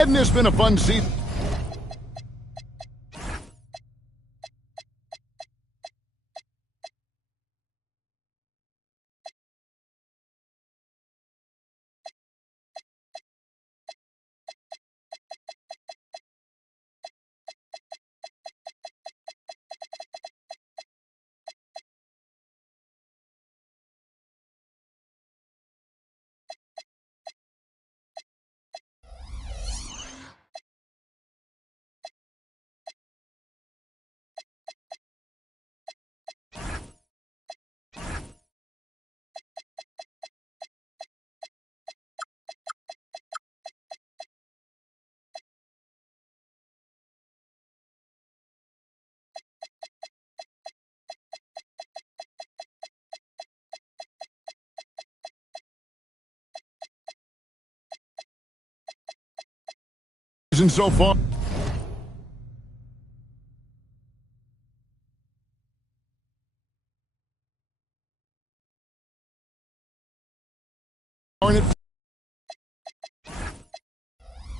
Hasn't this been a fun season? So far. It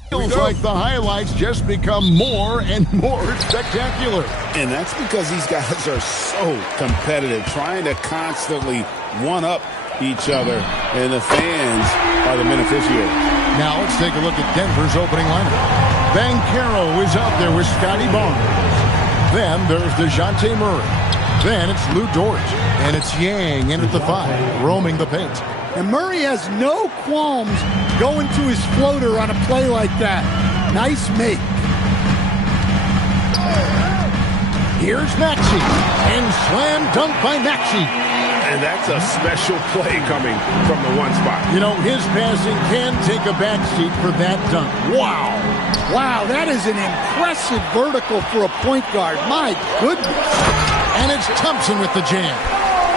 feels like the highlights just become more and more spectacular. And that's because these guys are so competitive, trying to constantly one-up each other, and the fans are the beneficiaries. Now let's take a look at Denver's opening lineup. Banchero is out there with Scotty Barnes. Then there's DeJounte Murray. Then it's Lou Dort. And it's Yang in at the 5, roaming the paint. And Murray has no qualms going to his floater on a play like that. Nice make. Here's Maxey. And slam dunk by Maxey. And that's a special play coming from the one spot. You know, his passing can take a backseat for that dunk. Wow. Wow, that is an impressive vertical for a point guard. My goodness. And it's Thompson with the jam.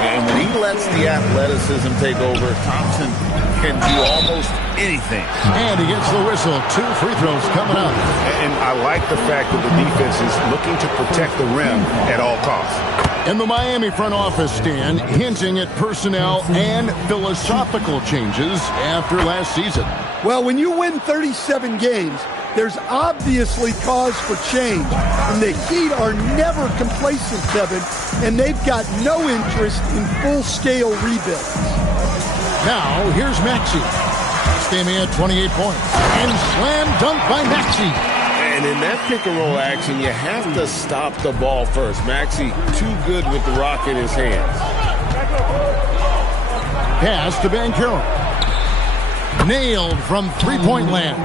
And when he lets the athleticism take over, Thompson can do almost anything. And he gets the whistle. 2 free throws coming up. And I like the fact that the defense is looking to protect the rim at all costs. And the Miami front office, Stan, hinting at personnel and philosophical changes after last season. Well, when you win 37 games, there's obviously cause for change. And the Heat are never complacent, Kevin, and they've got no interest in full-scale rebuilds. Now, here's Maxey. Stay at 28 points. And slam dunk by Maxey. And in that pick-and-roll action, you have to stop the ball first. Maxey, too good with the rock in his hands. Pass to Banchero. Nailed from three-point land.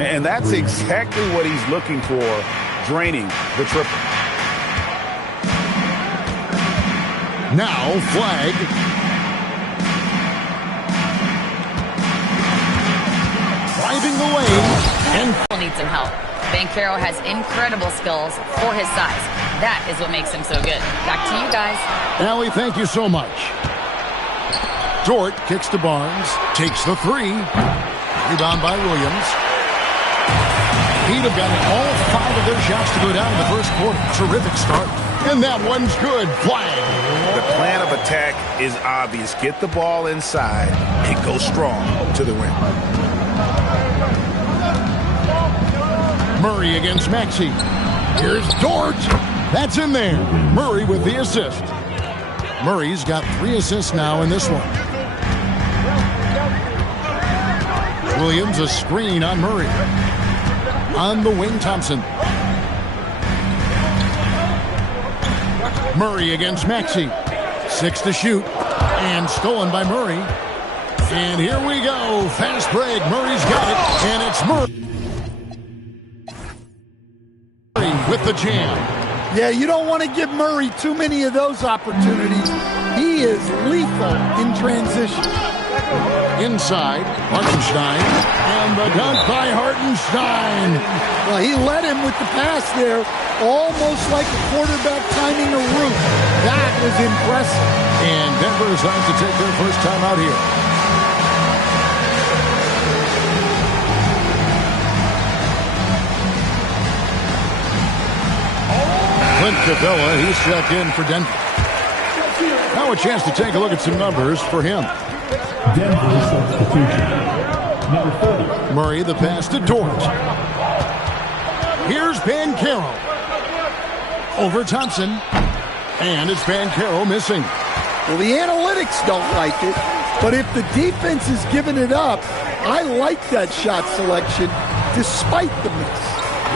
And that's exactly what he's looking for, draining the triple. Now, flag. Driving the lane. And needs some help. Banchero has incredible skills for his size. That is what makes him so good. Back to you guys. Allie, thank you so much. Dort kicks to Barnes. Takes the 3. Rebound by Williams. Heat have gotten all 5 of their shots to go down in the first quarter. Terrific start. And that one's good. Flag. The plan of attack is obvious. Get the ball inside and go strong to the rim. Murray against Maxey. Here's Dort. That's in there. Murray with the assist. Murray's got 3 assists now in this one. Williams a screen on Murray. On the wing, Thompson. Murray against Maxey. 6 to shoot. And stolen by Murray. And here we go. Fast break. Murray's got it. And it's Murray with the jam. Yeah, you don't want to give Murray too many of those opportunities. He is lethal in transition. Inside, Hartenstein, and the dunk by Hartenstein. Well, he led him with the pass there, almost like a quarterback timing a route. That was impressive. And Denver is on to take their first time out here. Clint Capella, he's checked in for Denver. Now a chance to take a look at some numbers for him. Denver substitution. Number 30, Murray the pass to Dort. Here's Banchero. Over Thompson. And it's Banchero missing. Well, the analytics don't like it, but if the defense is giving it up, I like that shot selection despite the miss.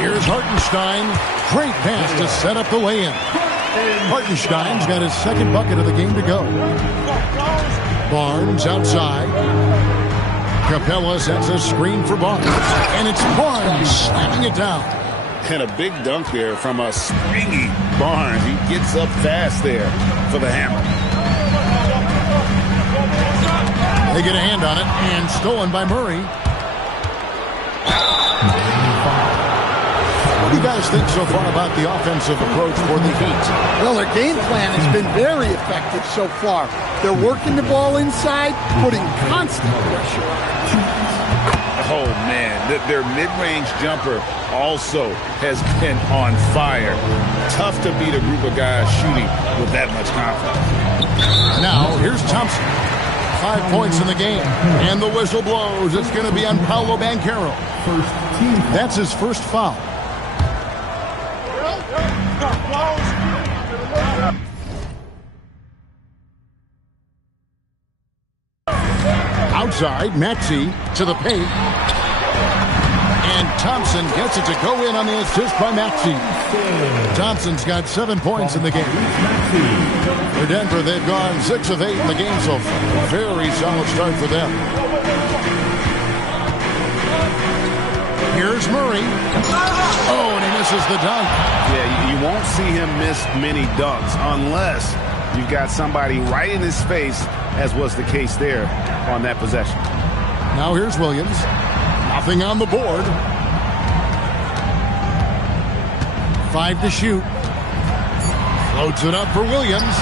Here's Hartenstein. Great pass to set up the lay-in. Hartenstein's got his second bucket of the game to go. Barnes outside. Capella sets a screen for Barnes. And it's Barnes slamming it down. And a big dunk there from a springy Barnes. He gets up fast there for the hammer. They get a hand on it, and stolen by Murray. What do you guys think so far about the offensive approach for the Heat? Well, their game plan has been very effective so far. They're working the ball inside, putting constant pressure on their teammates. Oh, man. Their mid-range jumper also has been on fire. Tough to beat a group of guys shooting with that much confidence. Now, here's Thompson. 5 points in the game. And the whistle blows. It's going to be on Paolo Banchero. That's his first foul. Outside, Maxey to the paint. And Thompson gets it to go in on the assist by Maxey. Thompson's got 7 points in the game. For Denver, they've gone 6 of 8 in the game so far. Very solid start for them. Here's Murray. Oh, and he misses the dunk. Yeah, you won't see him miss many dunks unless you've got somebody right in his face, as was the case there on that possession. Now here's Williams. Nothing on the board. 5 to shoot. Floats it up for Williams.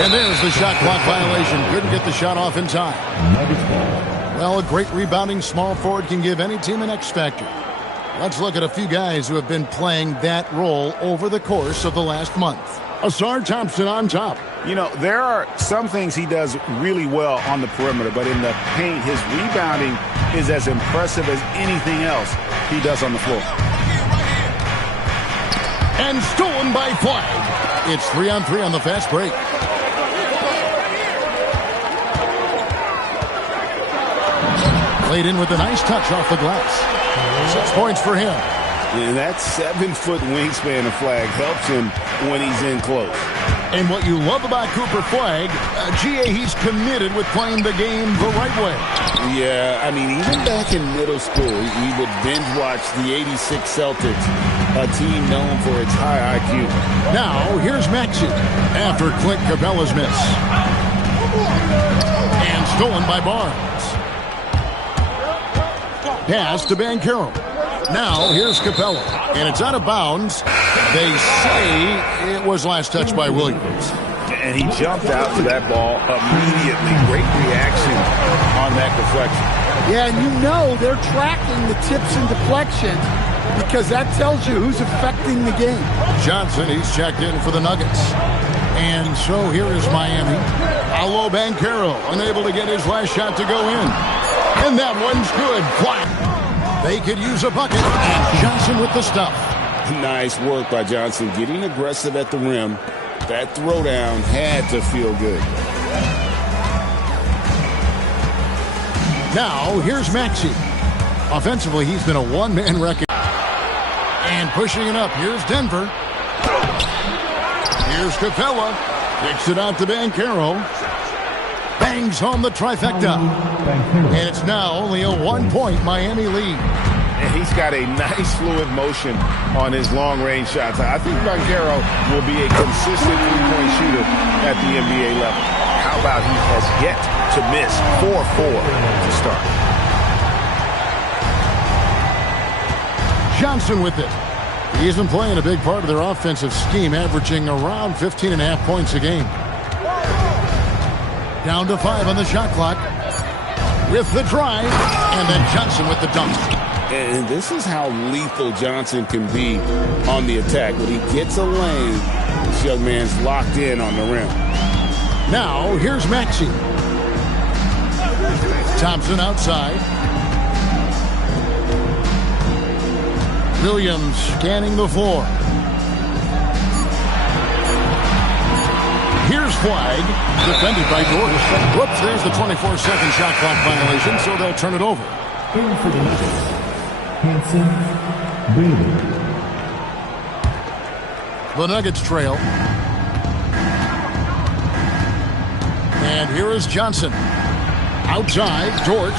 And there's the shot clock violation. Couldn't get the shot off in time. Well, a great rebounding small forward can give any team an X factor. Let's look at a few guys who have been playing that role over the course of the last month. Ausar Thompson on top. You know, there are some things he does really well on the perimeter, but in the paint, his rebounding is as impressive as anything else he does on the floor. And stolen by Flag. It's 3-on-3 on the fast break. Played in with a nice touch off the glass. 6 points for him. And that 7-foot wingspan of Flag helps him when he's in close. And what you love about Cooper Flag, GA, he's committed with playing the game the right way. Yeah, I mean, even back in middle school, he would binge watch the '86 Celtics, a team known for its high IQ. Now, here's Maxey after Clint Capella's miss. And stolen by Barnes. Pass to Banchero. Now, here's Capella. And it's out of bounds. They say it was last touched by Williams. And he jumped out to that ball immediately. Great reaction on that deflection. Yeah, and you know they're tracking the tips and deflections because that tells you who's affecting the game. Johnson, he's checked in for the Nuggets. And so here is Miami. Paolo Banchero, unable to get his last shot to go in. And that one's good. Flat. They could use a bucket. And Johnson with the stuff. Nice work by Johnson, getting aggressive at the rim. That throwdown had to feel good. Now, here's Maxey. Offensively, he's been a one-man wreck. And pushing it up, here's Denver. Here's Capella. Kicks it out to Banchero. Bangs home the trifecta. And it's now only a 1-point Miami lead. And he's got a nice fluid motion on his long-range shots. I think Banchero will be a consistent three-point shooter at the NBA level. How about he has yet to miss 4-4 to start. Johnson with it. He's been playing a big part of their offensive scheme, averaging around 15.5 points a game. Down to 5 on the shot clock. With the drive, and then Johnson with the dunk. And this is how lethal Johnson can be on the attack. When he gets a lane, this young man's locked in on the rim. Now, here's Maxey. Thompson outside. Williams scanning the floor. Here's flag, defended by George. Whoops, there's the 24-second shot clock violation, so they'll turn it over. In for the Nuggets, Hanson, Bailey. The Nuggets trail. And here is Johnson. Outside, Dort.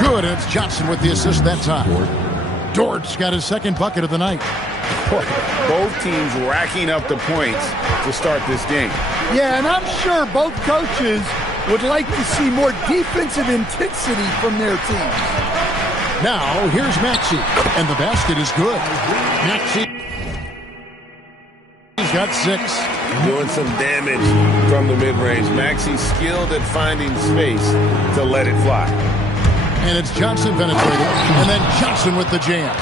Good, and it's Johnson with the assist that time. Dort's got his second bucket of the night. Both teams racking up the points to start this game. Yeah, and I'm sure both coaches would like to see more defensive intensity from their teams. Now, here's Maxey, and the basket is good. Maxey, he's got 6. Doing some damage from the mid-range. Maxey skilled at finding space to let it fly. And it's Johnson penetrating, and then Johnson with the jam.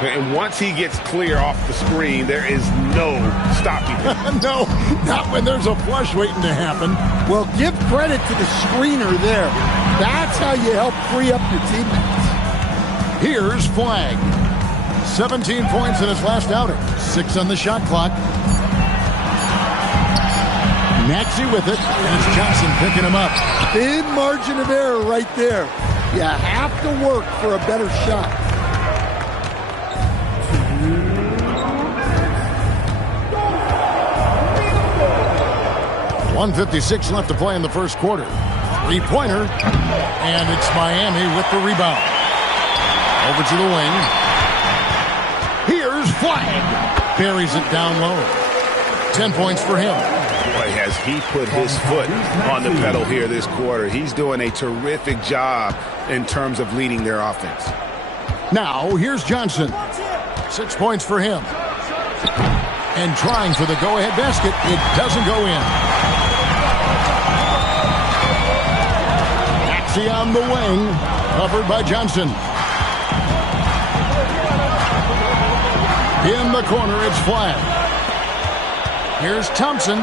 And once he gets clear off the screen, there is no stopping him. No, not when there's a flush waiting to happen. Well, give credit to the screener there. That's how you help free up your teammates. Here's Flag. 17 points in his last outing. 6 on the shot clock. Maxey with it, and it's Johnson picking him up. Thin margin of error right there. You have to work for a better shot. .156 left to play in the first quarter. Three-pointer, and it's Miami with the rebound. Over to the wing. Here's Flag. Buries it down low. 10 points for him. Boy, has he put his foot on the pedal here this quarter. He's doing a terrific job in terms of leading their offense. Now, here's Johnson. 6 points for him. And trying for the go-ahead basket. It doesn't go in. Maxey on the wing. Covered by Johnson. In the corner, it's Flag. Here's Thompson.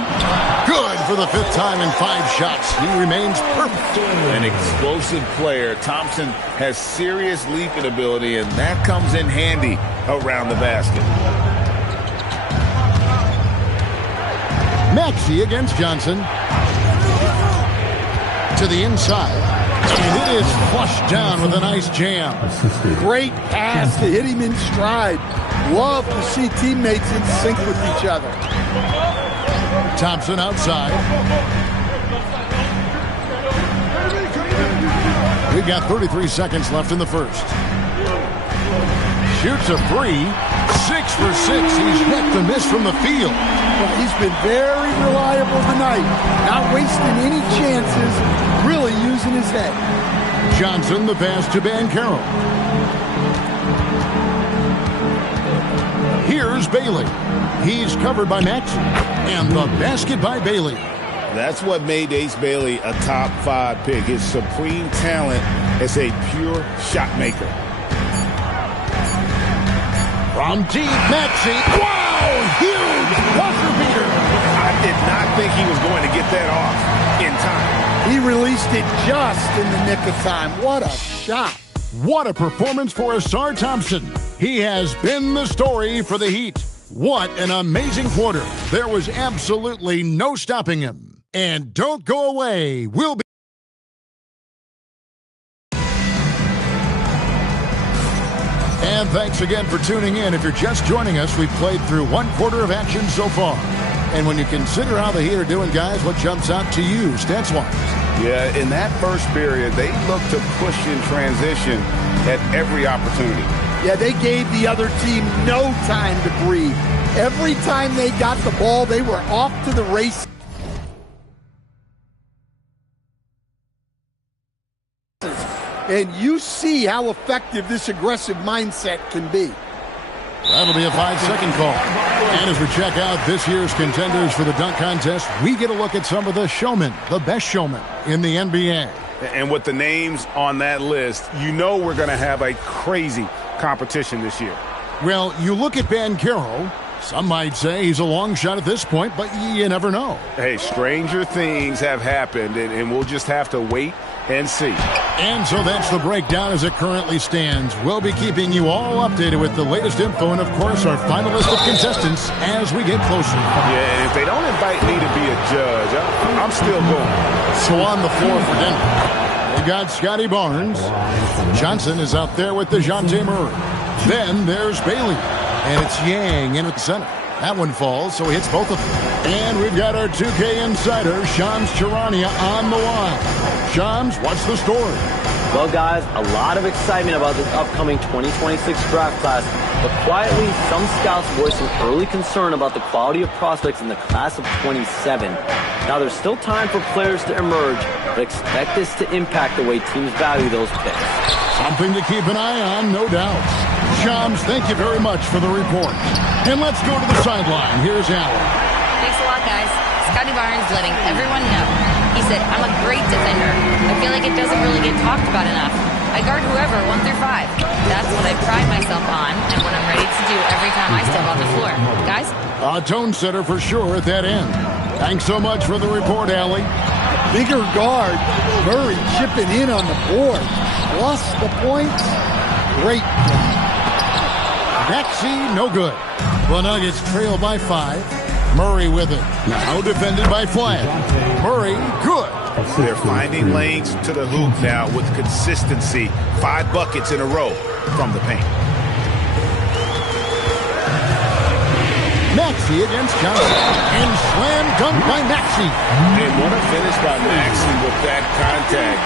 Good for the 5th time in 5 shots. He remains perfect. An explosive player. Thompson has serious leaping ability, and that comes in handy around the basket. Maxey against Johnson. To the inside. And it is flushed down with a nice jam. Great pass to hit him in stride. Love to see teammates in sync with each other. Thompson outside. We've got 33 seconds left in the first. Shoots a free. 6 for 6. He's hit the miss from the field. Well, he's been very reliable tonight. Not wasting any chances. Really using his head. Johnson, the pass to Banchero. Here's Bailey. He's covered by Maxey. And the basket by Bailey. That's what made Ace Bailey a top 5 pick. His supreme talent as a pure shot maker. From deep, Maxey. Wow! Huge buzzer beater. I did not think he was going to get that off in time. He released it just in the nick of time. What a shot. What a performance for Ausar Thompson. He has been the story for the Heat. What an amazing quarter. There was absolutely no stopping him. And don't go away. We'll be And thanks again for tuning in. If you're just joining us, we've played through 1 quarter of action so far. And when you consider how the Heat are doing, guys, what jumps out to you, stats-wise? Yeah, in that first period, they looked to push in transition at every opportunity. Yeah, they gave the other team no time to breathe. Every time they got the ball, they were off to the races. And you see how effective this aggressive mindset can be. That'll be a 5-second call. And as we check out this year's contenders for the dunk contest, we get a look at some of the showmen, the best showmen in the NBA. And with the names on that list, you know we're going to have a crazy competition this year. Well, you look at Banchero. Some might say he's a long shot at this point, but you never know. Hey, stranger things have happened, and we'll just have to wait and see. And so that's the breakdown as it currently stands. We'll be keeping you all updated with the latest info and, of course, our final list of contestants as we get closer. Yeah, and if they don't invite me to be a judge, I'm still going. So on the floor for Denver, they got Scotty Barnes. Johnson is out there with DeJounte Murray. Then there's Bailey. And it's Yang in at the center. That one falls, so he hits both of them. And we've got our 2K insider, Shams Charania, on the line. Shams, what's the story? Well, guys, a lot of excitement about this upcoming 2026 draft class, but quietly, some scouts voicing early concern about the quality of prospects in the class of 27. Now, there's still time for players to emerge, but expect this to impact the way teams value those picks. Something to keep an eye on, no doubt. Shams, thank you very much for the report. And let's go to the sideline. Here's Allen. Thanks a lot, guys. Scotty Barnes letting everyone know. He said, I'm a great defender. I feel like it doesn't really get talked about enough. I guard whoever, 1 through 5. That's what I pride myself on and what I'm ready to do every time I step on the floor. Guys? A tone setter for sure at that end. Thanks so much for the report, Allie. Bigger guard, Murray chipping in on the board. Plus the points. Great job. Maxey, no good. The Nuggets trail by 5. Murray with it. Now defended by Flag. Murray, good. They're finding lanes to the hoop now with consistency. 5 buckets in a row from the paint. Maxey against Johnson. And slam dunk by Maxey. And what a finish by Maxey with that contact.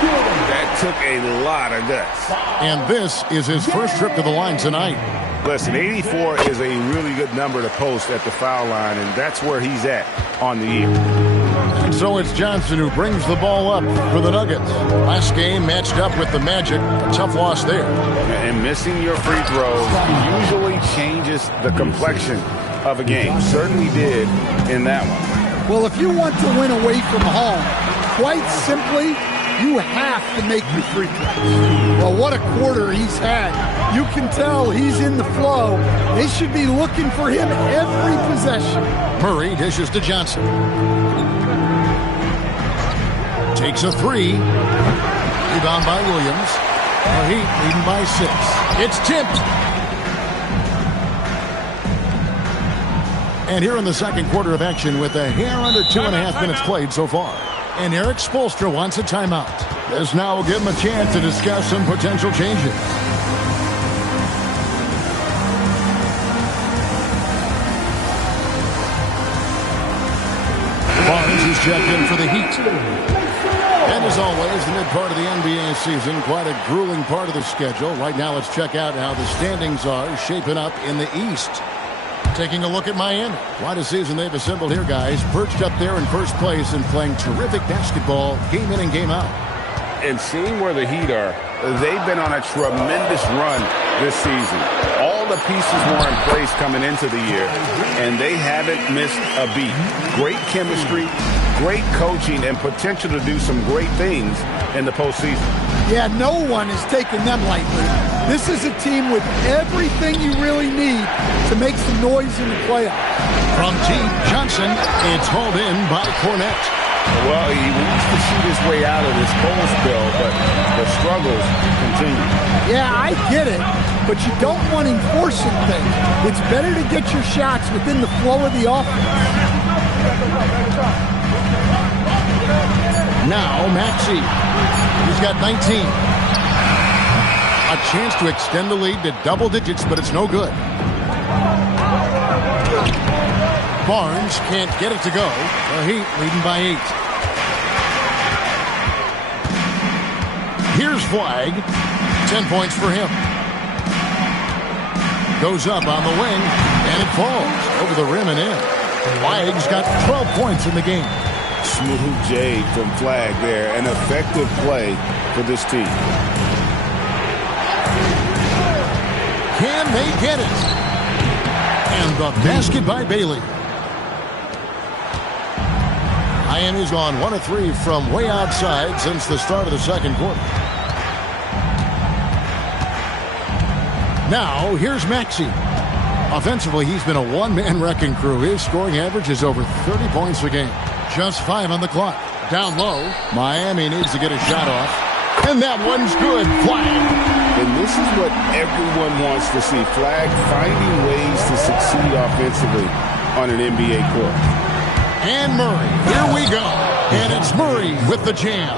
That took a lot of guts. And this is his first trip to the line tonight. Listen, 84 is a really good number to post at the foul line, and that's where he's at on the year. And so it's Johnson who brings the ball up for the Nuggets. Last game matched up with the Magic. A tough loss there. And missing your free throws usually changes the complexion of a game. Certainly did in that one. Well, if you want to win away from home, quite simply, you have to make your free throws. Well, what a quarter he's had. You can tell he's in the flow. They should be looking for him every possession. Murray dishes to Johnson. Takes a 3. Rebound by Williams. The Heat leading by 6. It's tipped. And here in the second quarter of action with a hair under 2.5 minutes played so far. And Eric Spoelstra wants a timeout. This now will give him a chance to discuss some potential changes. Barnes is checked in for the Heat. And as always, the mid part of the NBA season, quite a grueling part of the schedule. Right now, let's check out how the standings are shaping up in the East. Taking a look at Miami. Quite a season they've assembled here, guys. Perched up there in first place and playing terrific basketball game in and game out. And seeing where the Heat are, they've been on a tremendous run this season. All the pieces were in place coming into the year, and they haven't missed a beat. Great chemistry, great coaching, and potential to do some great things in the postseason. Yeah, no one is taking them lightly. This is a team with everything you really need to make some noise in the playoffs. From Team Johnson, it's hauled in by Cornette. Well, he wants to shoot his way out of this cold spell, but the struggles continue. Yeah, I get it, but you don't want him forcing things. It's better to get your shots within the flow of the offense. Now, Maxey. He's got 19. A chance to extend the lead to double digits, but it's no good. Barnes can't get it to go. The Heat leading by 8. Here's Flag. 10 points for him. Goes up on the wing, and it falls over the rim and in. Flag's got 12 points in the game. Smooth J from Flag there. An effective play for this team. Can they get it? And the basket by Bailey. Miami's gone 1 of 3 from way outside since the start of the second quarter. Now, here's Maxey. Offensively, he's been a one-man wrecking crew. His scoring average is over 30 points a game. Just 5 on the clock. Down low, Miami needs to get a shot off. And that one's good. Flag. And this is what everyone wants to see. Flag finding ways to succeed offensively on an NBA court. And Murray. Here we go. And it's Murray with the jam.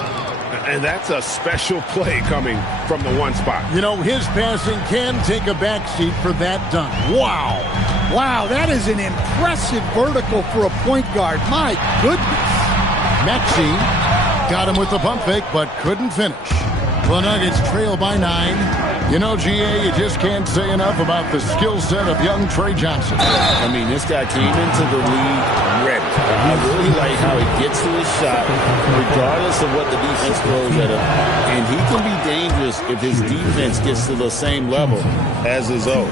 And that's a special play coming from the one spot. You know, his passing can take a backseat for that dunk. Wow. Wow, that is an impressive vertical for a point guard. My goodness. Maxey got him with the pump fake, but couldn't finish. The Nuggets trail by 9. You know, GA, you just can't say enough about the skill set of young Trey Johnson. I mean, this guy came into the league ready. I really like how he gets to his shot, regardless of what the defense throws at him. And he can be dangerous if his defense gets to the same level as his own.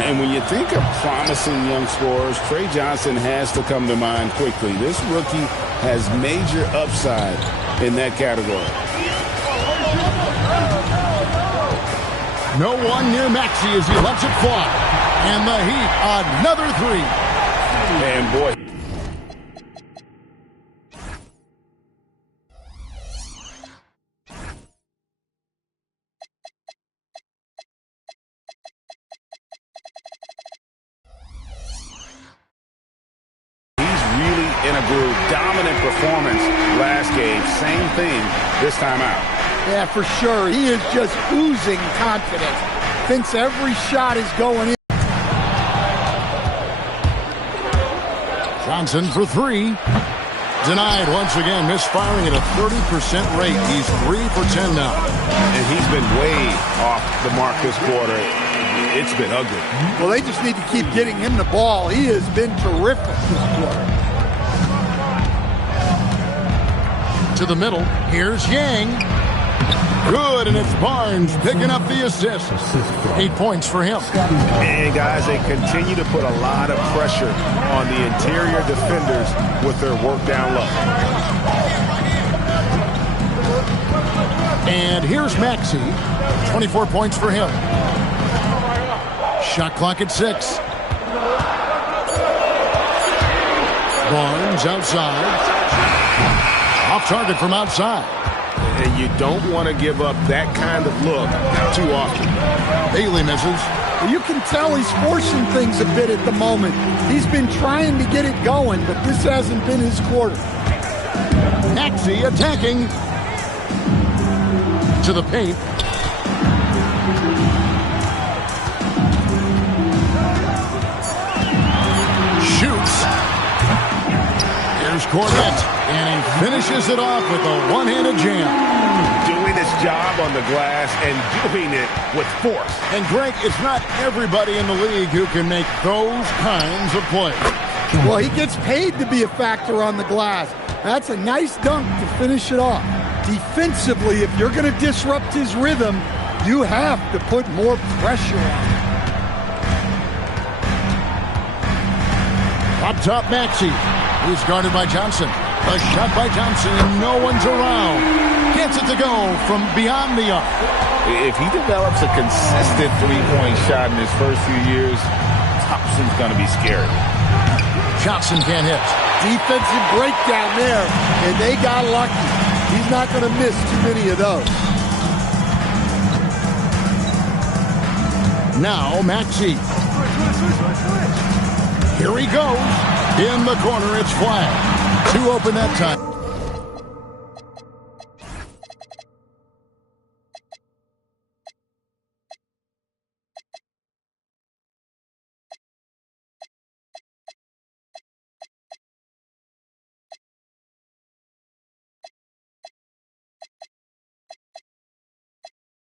And when you think of promising young scorers, Trey Johnson has to come to mind quickly. This rookie has major upside in that category. No one near Maxey as he lets it fly. And the Heat, another three. And boy. He's really in a groove. Dominant performance last game. Same thing this time out. Yeah, for sure. He is just oozing confidence. Thinks every shot is going in. Johnson for three. Denied once again, misfiring at a 30% rate. He's 3 for 10 now. And he's been way off the mark this quarter. It's been ugly. Well, they just need to keep getting him the ball. He has been terrific this quarter. To the middle. Here's Yang. Good, and it's Barnes picking up the assist. 8 points for him. And, guys, they continue to put a lot of pressure on the interior defenders with their work down low. And here's Maxey. 24 points for him. Shot clock at 6. Barnes outside. Off target from outside. And you don't want to give up that kind of look too often. Bailey misses. You can tell he's forcing things a bit at the moment. He's been trying to get it going, but this hasn't been his quarter. Maxey attacking. To the paint. Shoots. Here's Cornette. And he finishes it off with a one-handed jam. Doing his job on the glass and doing it with force. And Greg, it's not everybody in the league who can make those kinds of plays. Well, he gets paid to be a factor on the glass. That's a nice dunk to finish it off. Defensively, if you're going to disrupt his rhythm, you have to put more pressure on him. Up top, Maxey. He's guarded by Johnson. A shot by Johnson, and no one's around. Gets it to go from beyond the arc. If he develops a consistent three-point shot in his first few years, Thompson's going to be scary. Johnson can't hit. Defensive breakdown there, and they got lucky. He's not going to miss too many of those. Now, Maxey. Here he goes. In the corner, it's flag. 2 open that time.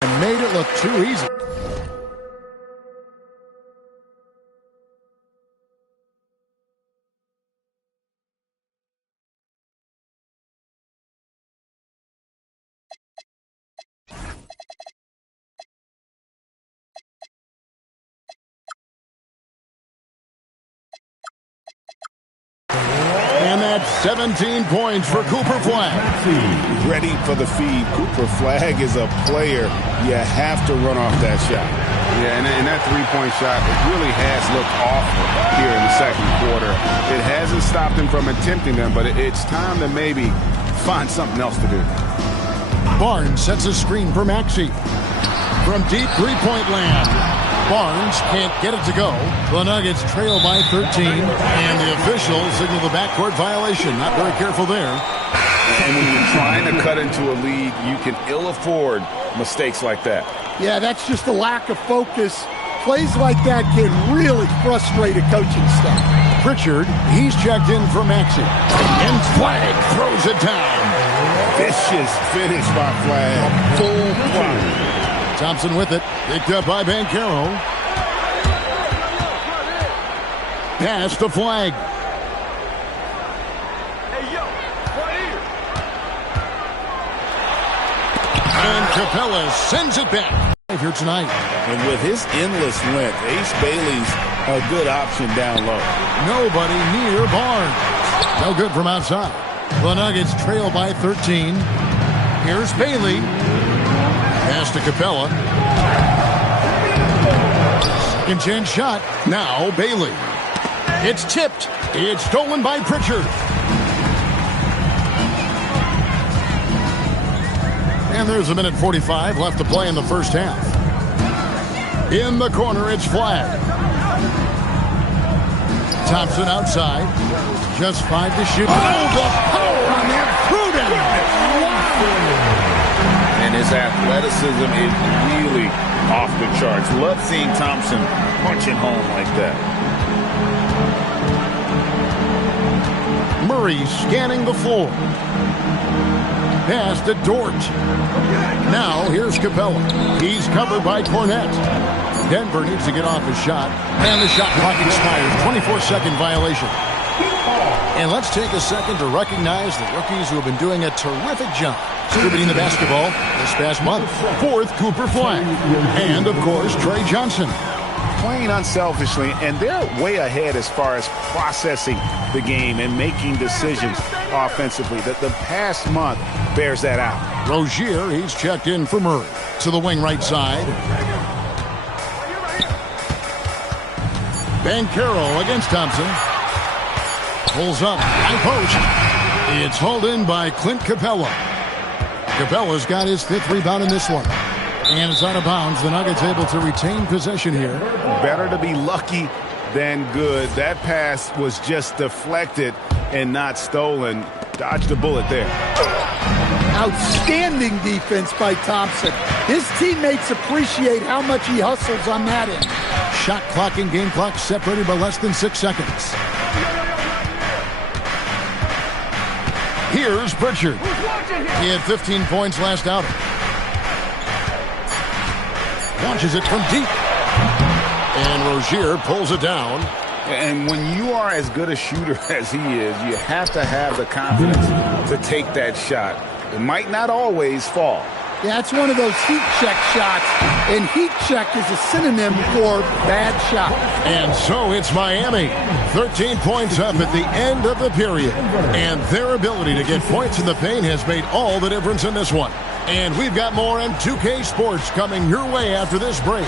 And made it look too easy. And that's 17 points for Cooper Flag. Ready for the feed. Cooper Flag is a player. You have to run off that shot. Yeah, and that three-point shot, it really has looked awful here in the second quarter. It hasn't stopped him from attempting them, but it's time to maybe find something else to do. Barnes sets a screen for Maxey. From deep three-point land, Barnes can't get it to go. The Nuggets trail by 13, and the officials signal the backcourt violation. Not very careful there. And when you're trying to cut into a lead, you can ill afford mistakes like that. Yeah, that's just a lack of focus. Plays like that can really frustrate a coaching staff. Pritchard, he's checked in for Maxey. And Flagg throws it down. Vicious finish by Flagg. Full throttle. Thompson with it. Picked up by Banchero. Pass to Flagg. And Capella sends it back. Here tonight. And with his endless length, Ace Bailey's a good option down low. Nobody near Barnes. No good from outside. The Nuggets trail by 13. Here's Bailey. Pass to Capella. Second chance shot. Now Bailey. It's tipped. It's stolen by Pritchard. And there's 1:45 left to play in the first half. In the corner, it's Flagg. Thompson outside. Just 5 to shoot. Oh, the power on that Pruden. Wow. And his athleticism is really off the charts. Love seeing Thompson punching home like that. Murray scanning the floor. Pass to Dort. Now here's Capella. He's covered by Cornette. Denver needs to get off his shot. And the shot clock expires. 24-second violation. And let's take a second to recognize the rookies who have been doing a terrific job distributing the basketball this past month. Fourth, Cooper Flagg. And, of course, Trey Johnson. Playing unselfishly, and they're way ahead as far as processing the game and making decisions offensively. The past month bears that out. Rozier, he's checked in for Murray. To the wing right side. Banchero against Thompson. Pulls up, high post. It's hauled in by Clint Capella. Capella's got his 5th rebound in this one. And it's out of bounds. The Nuggets able to retain possession here. Better to be lucky than good. That pass was just deflected and not stolen. Dodged a bullet there. Outstanding defense by Thompson. His teammates appreciate how much he hustles on that end. Shot clock and game clock separated by less than 6 seconds. Here's Pritchard. He had 15 points last outing. Launches it from deep. And Rozier pulls it down. And when you are as good a shooter as he is, you have to have the confidence to take that shot. It might not always fall. Yeah, it's one of those heat check shots, and heat check is a synonym for bad shot. And so it's Miami. 13 points up at the end of the period. And their ability to get points in the paint has made all the difference in this one. And we've got more M2K Sports coming your way after this break.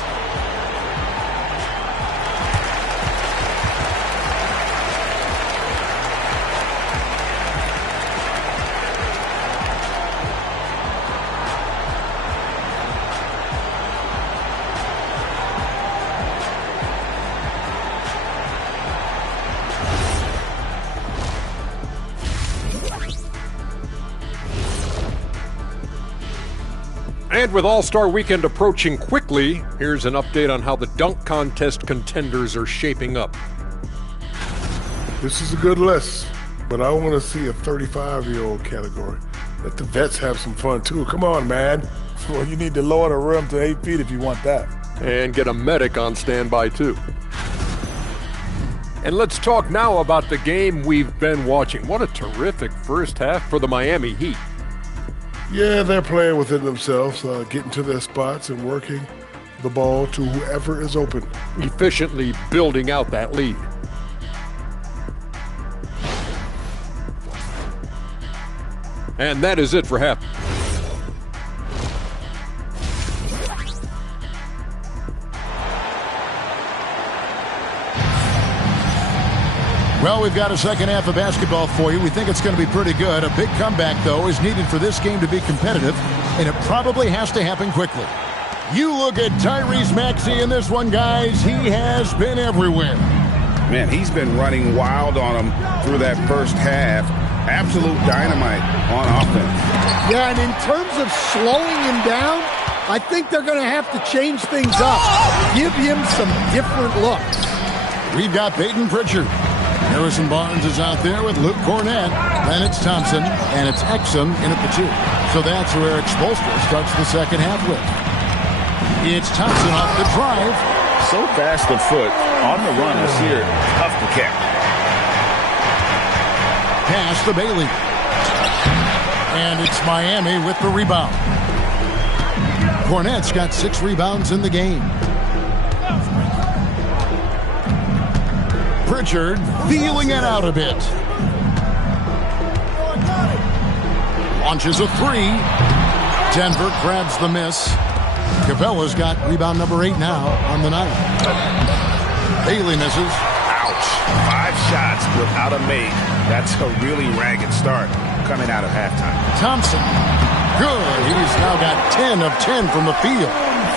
And with All-Star Weekend approaching quickly, here's an update on how the dunk contest contenders are shaping up. This is a good list, but I want to see a 35-year-old category. Let the vets have some fun, too. Come on, man. Well, you need to lower the rim to 8 feet if you want that. And get a medic on standby, too. And let's talk now about the game we've been watching. What a terrific first half for the Miami Heat. Yeah, they're playing within themselves, getting to their spots and working the ball to whoever is open. Efficiently building out that lead. And that is it for half. Well, we've got a second half of basketball for you. We think it's going to be pretty good. A big comeback, though, is needed for this game to be competitive. and it probably has to happen quickly. You look at Tyrese Maxey in this one, guys. He has been everywhere. Man, he's been running wild on him through that first half. Absolute dynamite on offense. Yeah, and in terms of slowing him down, I think they're going to have to change things up. Give him some different looks. We've got Peyton Pritchard. Harrison Barnes is out there with Luke Cornett, Lennox Thompson, and it's Exum in at the 2. So that's where Eric Spoelstra starts the second half with. It's Thompson off the drive. So fast of foot on the run is here. Tough to catch. Pass to Bailey. And it's Miami with the rebound. Cornett's got 6 rebounds in the game. Pritchard feeling it out a bit. Launches a 3. Denver grabs the miss. Capella's got rebound number 8 now on the night. Bailey misses. Ouch. 5 shots without a make. That's a really ragged start coming out of halftime. Thompson. Good. He's now got 10 of 10 from the field.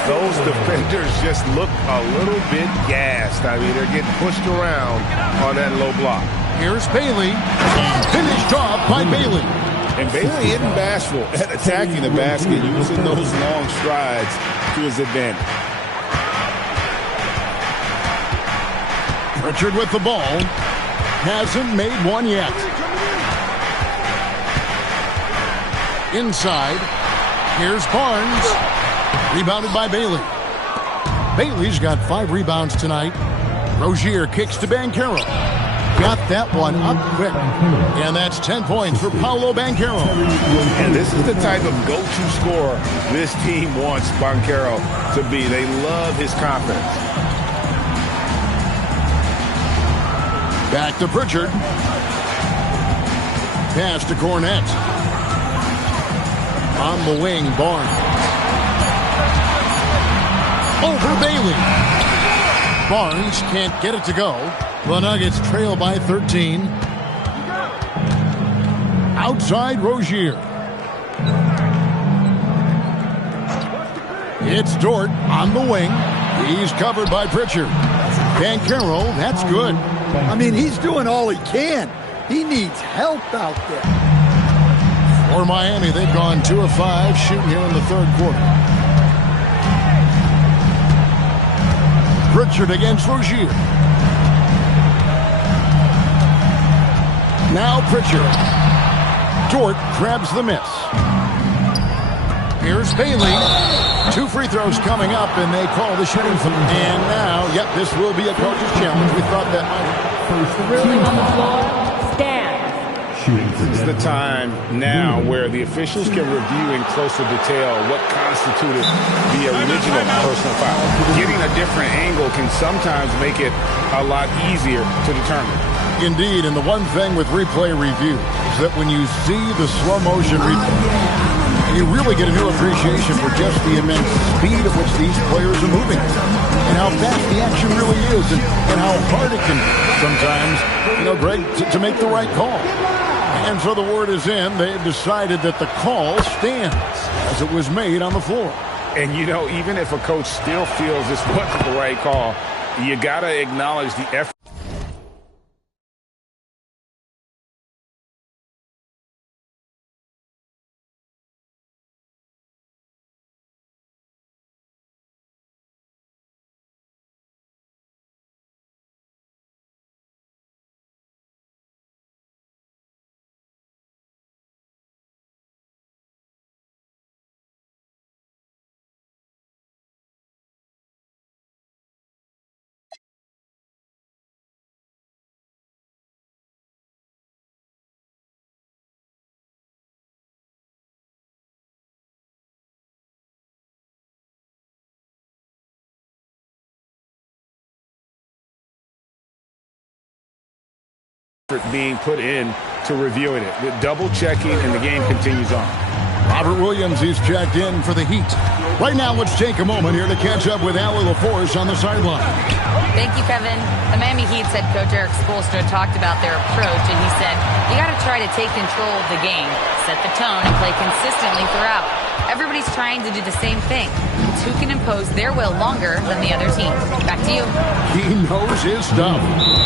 Those defenders just look a little bit gassed. I mean, they're getting pushed around on that low block. Here's Bailey. Finished off by Bailey. And Bailey isn't bashful at attacking the basket, using those long strides to his advantage. Pritchard with the ball. Hasn't made one yet. Inside. Here's Barnes. Rebounded by Bailey. Bailey's got 5 rebounds tonight. Rozier kicks to Banchero. Got that one up quick. And that's 10 points for Paolo Banchero. And this is the type of go-to scorer this team wants Banchero to be. They love his confidence. Back to Pritchard. Pass to Cornett. On the wing, Barnes. Over Bailey. Barnes can't get it to go. The Nuggets trail by 13. Outside Rozier. It's Dort on the wing. He's covered by Pritchard. Banchero, that's good. I mean, he's doing all he can. He needs help out there. For Miami, they've gone 2 of 5 shooting here in the third quarter. Pritchard against Rozier. Now Pritchard. Dort grabs the miss. Here's Bailey. 2 free throws coming up, and they call the shooting foul. And now, yep, this will be a coach's challenge. We thought that might. Ruling on the floor, stand. This is the time now where the officials can review in closer detail what constituted the original personal foul. Getting a different angle can sometimes make it a lot easier to determine. Indeed, and the one thing with replay review is that when you see the slow motion replay, you really get a new appreciation for just the immense speed at which these players are moving and how fast the action really is and how hard it can sometimes, Greg, to make the right call. And so the word is in. They've decided that the call stands as it was made on the floor. And, even if a coach still feels this wasn't the right call, you got to acknowledge the effort. Being put in to reviewing it, with double checking, and the game continues on. Robert Williams is checked in for the Heat. Right now, let's take a moment here to catch up with Allie LaForce on the sideline. Thank you, Kevin. The Miami Heat's head coach Eric Spoelstra talked about their approach, and he said, you got to try to take control of the game, set the tone, and play consistently throughout. Everybody's trying to do the same thing. It's who can impose their will longer than the other team. Back to you. He knows his stuff.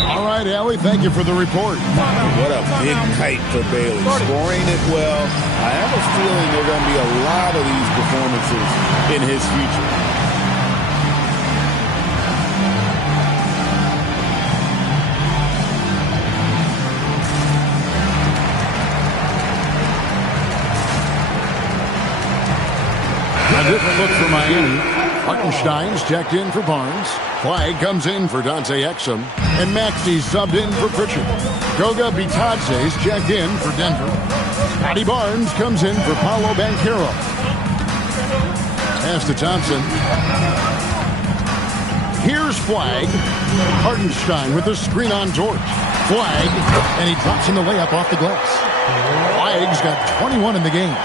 All right, Allie, thank you for the report. What a big kite for Bailey. Scoring it well. I have a feeling there are going to be a lot of these performances in his future. A different look for Miami. Hartenstein's checked in for Barnes. Flagg comes in for Dante Exum. And Maxey subbed in for Pritchard. Goga Bitadze's checked in for Denver. Scotty Barnes comes in for Paolo Banchero. Pass to Thompson. Here's Flagg. Hartenstein with the screen on George. Flagg, and he drops in the layup off the glass. Flagg's got 21 in the game.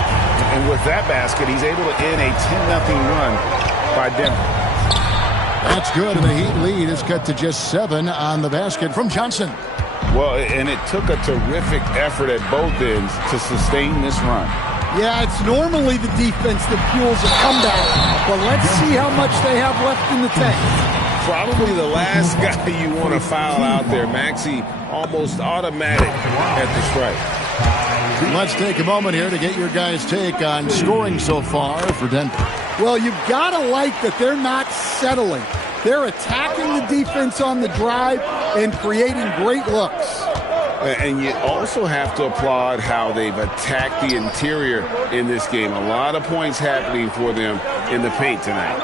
And with that basket, he's able to end a 10-0 run by Denver. That's good, and the Heat lead is cut to just 7 on the basket from Johnson. Well, and it took a terrific effort at both ends to sustain this run. Yeah, it's normally the defense that fuels a comeback, but let's see how much they have left in the tank. Probably the last guy you want to foul out there. Maxey almost automatic at the strike. Let's take a moment here to get your guys' take on scoring so far for Denver. Well, you've got to like that they're not settling. They're attacking the defense on the drive and creating great looks. And you also have to applaud how they've attacked the interior in this game. A lot of points happening for them in the paint tonight.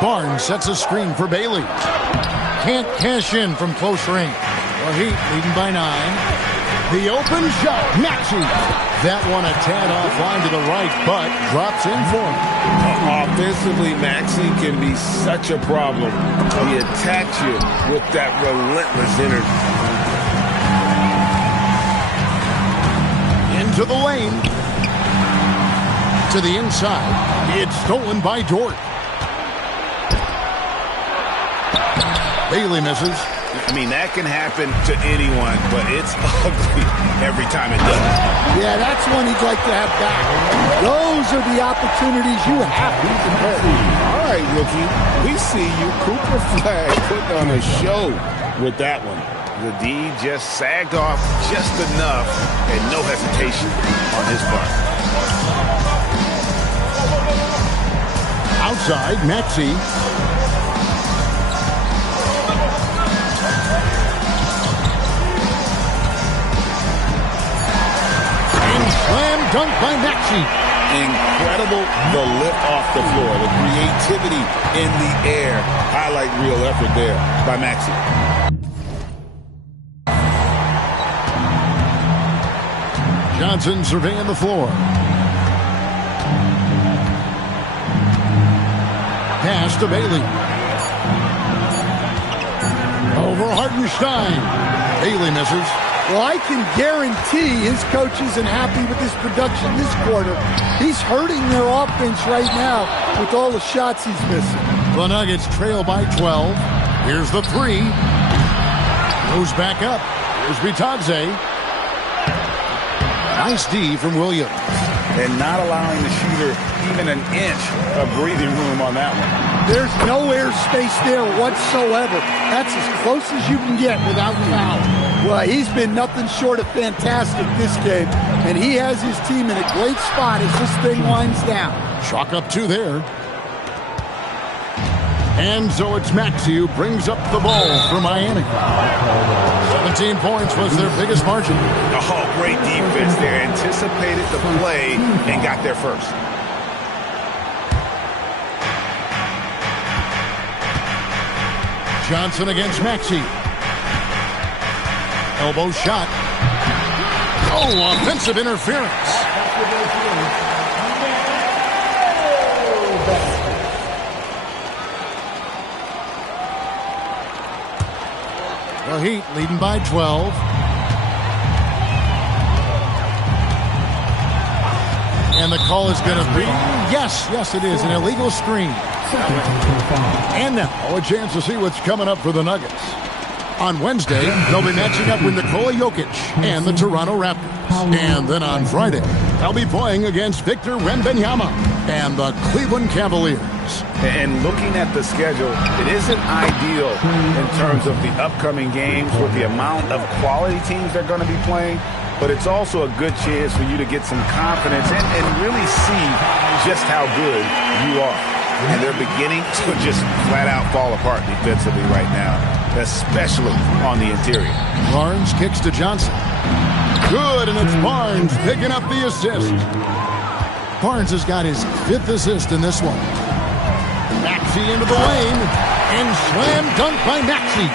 Barnes sets a screen for Bailey. Can't cash in from close range. The Heat leading by 9. The open shot, Maxey. That one a tad offline to the right, but drops in for him. Offensively, Maxey can be such a problem. He attacks you with that relentless energy. Into the lane. To the inside. It's stolen by Dort. Bailey misses. I mean, that can happen to anyone, but it's ugly every time it does. Yeah, that's one he'd like to have back. Those are the opportunities you have to convert. All right, rookie. We see you. Cooper Flagg putting on a show with that one. The D just sagged off just enough and no hesitation on his part. Outside, Maxey. Slam dunk by Maxey. Incredible, the lift off the floor, the creativity in the air. Highlight real effort there by Maxey. Johnson surveying the floor. Pass to Bailey. Over Hartenstein. Bailey misses. Well, I can guarantee his coach isn't happy with his production this quarter. He's hurting their offense right now with all the shots he's missing. The Nuggets trail by 12. Here's the 3. Goes back up. Here's Bitadze. Nice D from Williams. And not allowing the shooter even an inch of breathing room on that one. There's no air space there whatsoever. That's as close as you can get without foul. Well, he's been nothing short of fantastic this game, and he has his team in a great spot as this thing winds down. Chalk up 2 there. And so it's Maxey who brings up the ball for Miami. 17 points was their biggest margin. Oh, great defense there. Anticipated the play and got there first. Johnson against Maxey. Elbow shot. Oh, offensive interference. The Heat leading by 12. And the call is going to be, yes, it is, an illegal screen. And now a chance to see what's coming up for the Nuggets. On Wednesday, they'll be matching up with Nikola Jokic and the Toronto Raptors. And then on Friday, They'll be playing against Victor Wembanyama and the Cleveland Cavaliers. And looking at the schedule, it isn't ideal in terms of the upcoming games with the amount of quality teams they're going to be playing, but it's also a good chance for you to get some confidence and really see just how good you are. And they're beginning to just flat out fall apart defensively right now, especially on the interior. Barnes kicks to Johnson. Good, and it's Barnes picking up the assist. Barnes has got his 5th assist in this one. Maxey into the lane, and slam dunk by Maxey.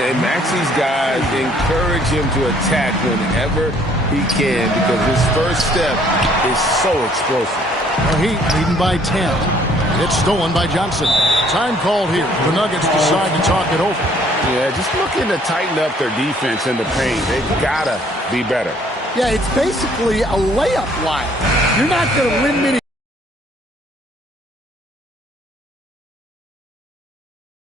And Maxey's guys encourage him to attack whenever he can because his first step is so explosive. The Heat leading by 10. It's stolen by Johnson. Time called here. The Nuggets decide to talk it over. Yeah, just looking to tighten up their defense in the paint. They've got to be better. Yeah, it's basically a layup line. You're not going to win many.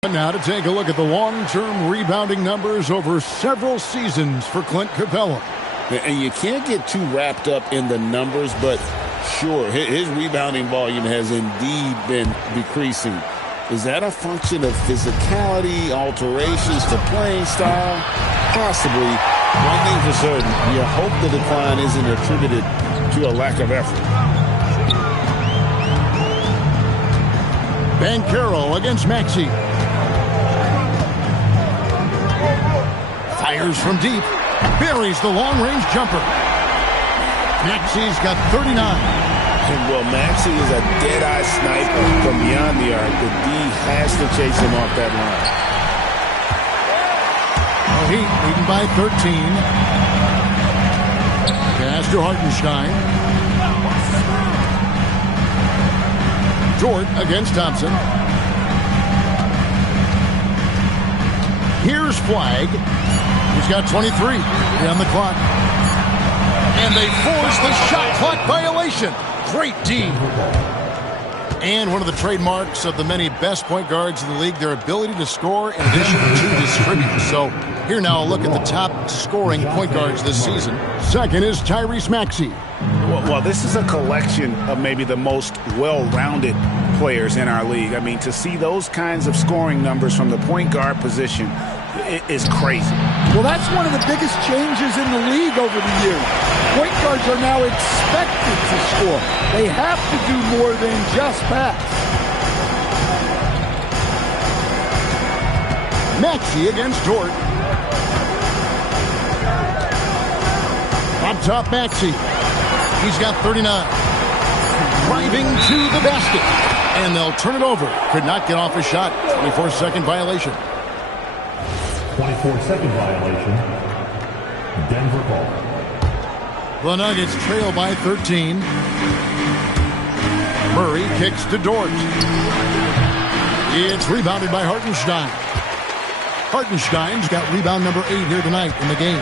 Now to take a look at the long-term rebounding numbers over several seasons for Clint Capella. And you can't get too wrapped up in the numbers, but sure, his rebounding volume has indeed been decreasing. Is that a function of physicality, alterations to playing style? Possibly. One thing for certain, you hope the decline isn't attributed to a lack of effort. Banchero against Maxey. Fires from deep. Buries the long-range jumper. Maxey's got 39. And well, Maxey is a dead-eye sniper from beyond the arc. The D has to chase him off that line. The Heat leading by 13. Pass to Hartenstein. Dort against Thompson. Here's Flagg. He's got 23 on the clock. And they force the shot clock violation. Great D. And one of the trademarks of the many best point guards in the league, their ability to score in addition to distribute. So here now a look at the top scoring point guards this season. Second is Tyrese Maxey. Well, this is a collection of maybe the most well-rounded players in our league. I mean, to see those kinds of scoring numbers from the point guard position is crazy. Well, that's one of the biggest changes in the league over the years. Point guards are now expected to score. They have to do more than just pass. Maxey against Dort. Up top, Maxey. He's got 39. Driving to the basket. And they'll turn it over. Could not get off a shot. 24-second violation. 24-second violation. Denver ball. The Nuggets trail by 13. Murray kicks to Dort. It's rebounded by Hartenstein. Hartenstein's got rebound number 8 here tonight in the game.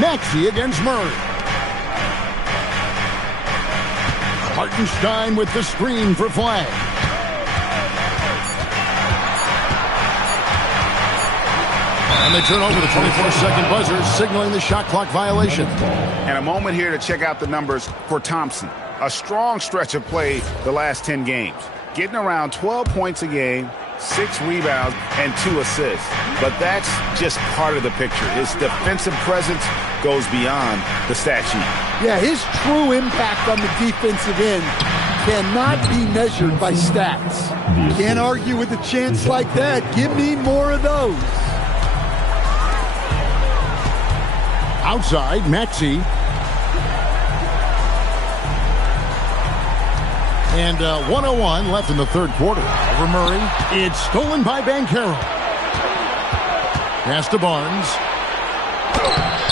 Maxey against Murray. Hartenstein with the screen for Flagg. And they turn over the 24-second buzzer, signaling the shot clock violation. And a moment here to check out the numbers for Thompson. A strong stretch of play the last 10 games. Getting around 12 points a game, 6 rebounds, and 2 assists. But that's just part of the picture. His defensive presence goes beyond the stat sheet. Yeah, his true impact on the defensive end cannot be measured by stats. Can't argue with a chance like that. Give me more of those. Outside, Maxey. And 1:01 left in the third quarter. Over Murray. It's stolen by Banchero. Pass to Barnes.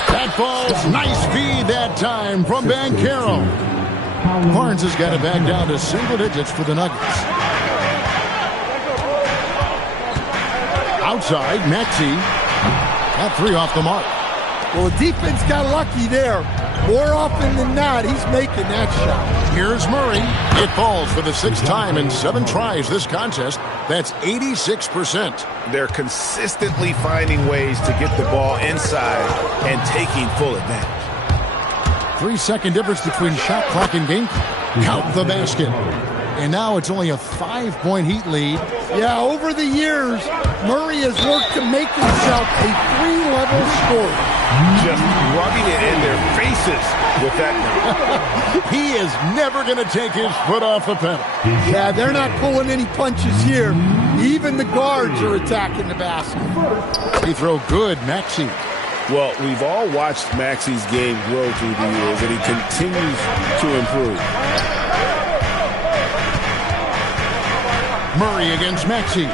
That falls. Nice feed that time from Banchero. Barnes has got it back down to single digits for the Nuggets. Outside, Maxey. That 3 off the mark. Well, the defense got lucky there. More often than not, he's making that shot. Here's Murray. It falls for the 6th time in 7 tries this contest. That's 86%. They're consistently finding ways to get the ball inside and taking full advantage. 3-second difference between shot clock and game clock. Count the basket. And now it's only a 5-point Heat lead. Yeah, over the years, Murray has worked to make himself a 3-level scorer. Just rubbing it in their faces with that number. He is never going to take his foot off the pedal. Yeah, they're not pulling any punches here. Even the guards are attacking the basket. He throw good, Maxey. Well, we've all watched Maxey's game grow through the years, and he continues to improve. Murray against Maxey.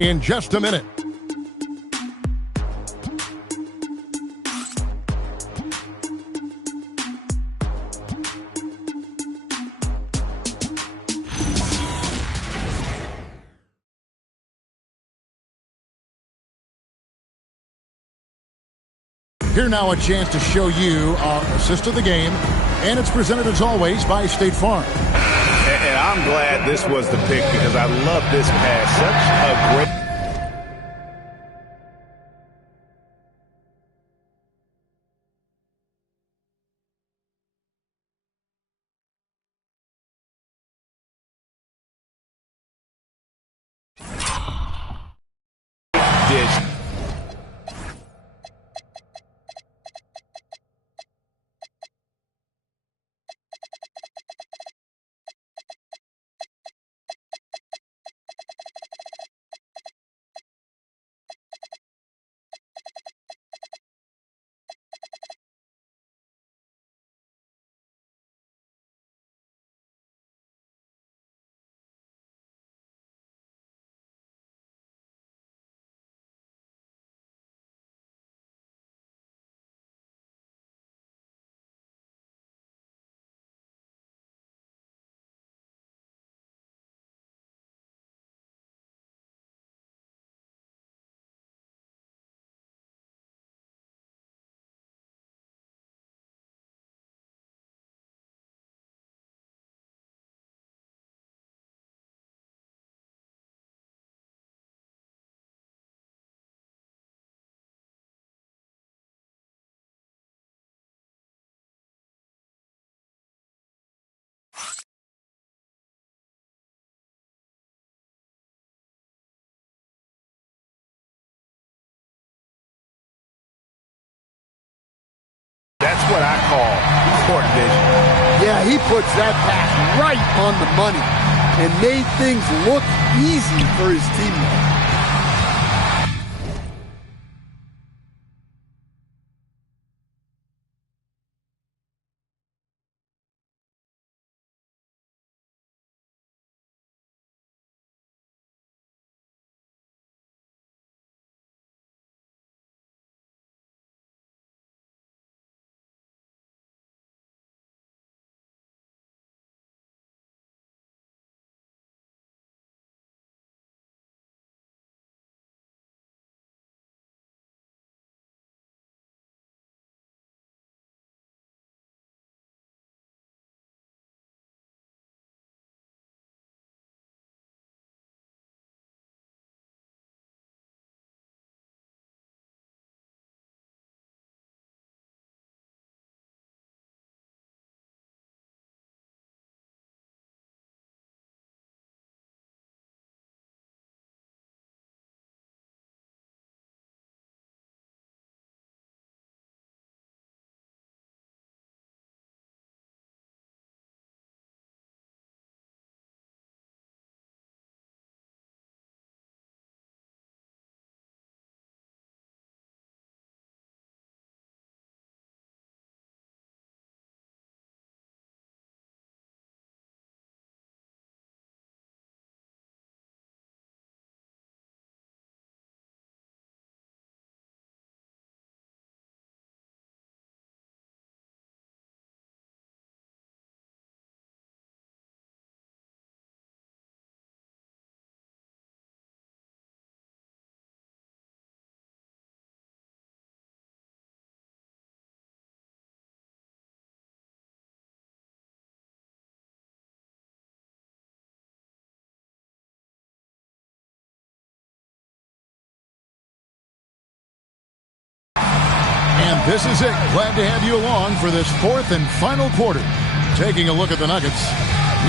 In just a minute. Here now a chance to show you our assist of the game, and it's presented as always by State Farm. And I'm glad this was the pick because I love this pass. Such a great... dish. That's what I call court vision. Yeah, he puts that pass right on the money and made things look easy for his teammates. This is it. Glad to have you along for this fourth and final quarter. Taking a look at the Nuggets,